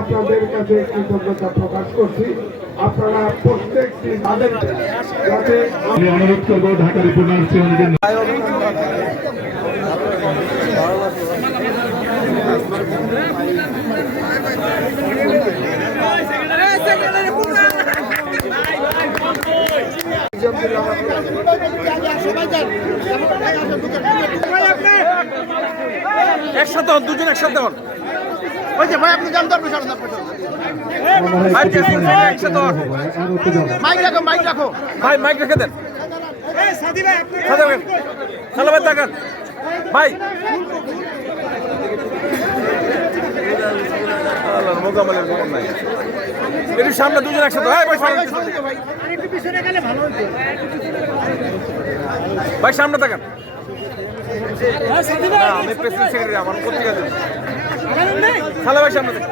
আপনাদের কাছে কৃতজ্ঞতা প্রকাশ করছি। আপনারা প্রত্যেকটি তাদের যাতে আমি অনুরোধ করবো ঢাকা রিপোর্টার সিওনদের একসাথে হন, দুজন একসাথে হন। ভাই আপনি জানতে পারবেন মাইক রাখো ভাই মাইক রেখে দেন। সালামের তাকান ভাই। মোকাবেলার খবর নাই। এটির সামনে দুজন একসাথে। ভাই সামনে তাকান। আমি প্রেসিডেন্ট সেক্রেটারি, আমার পত্রিকা সালা ভাই সামনে তাকান।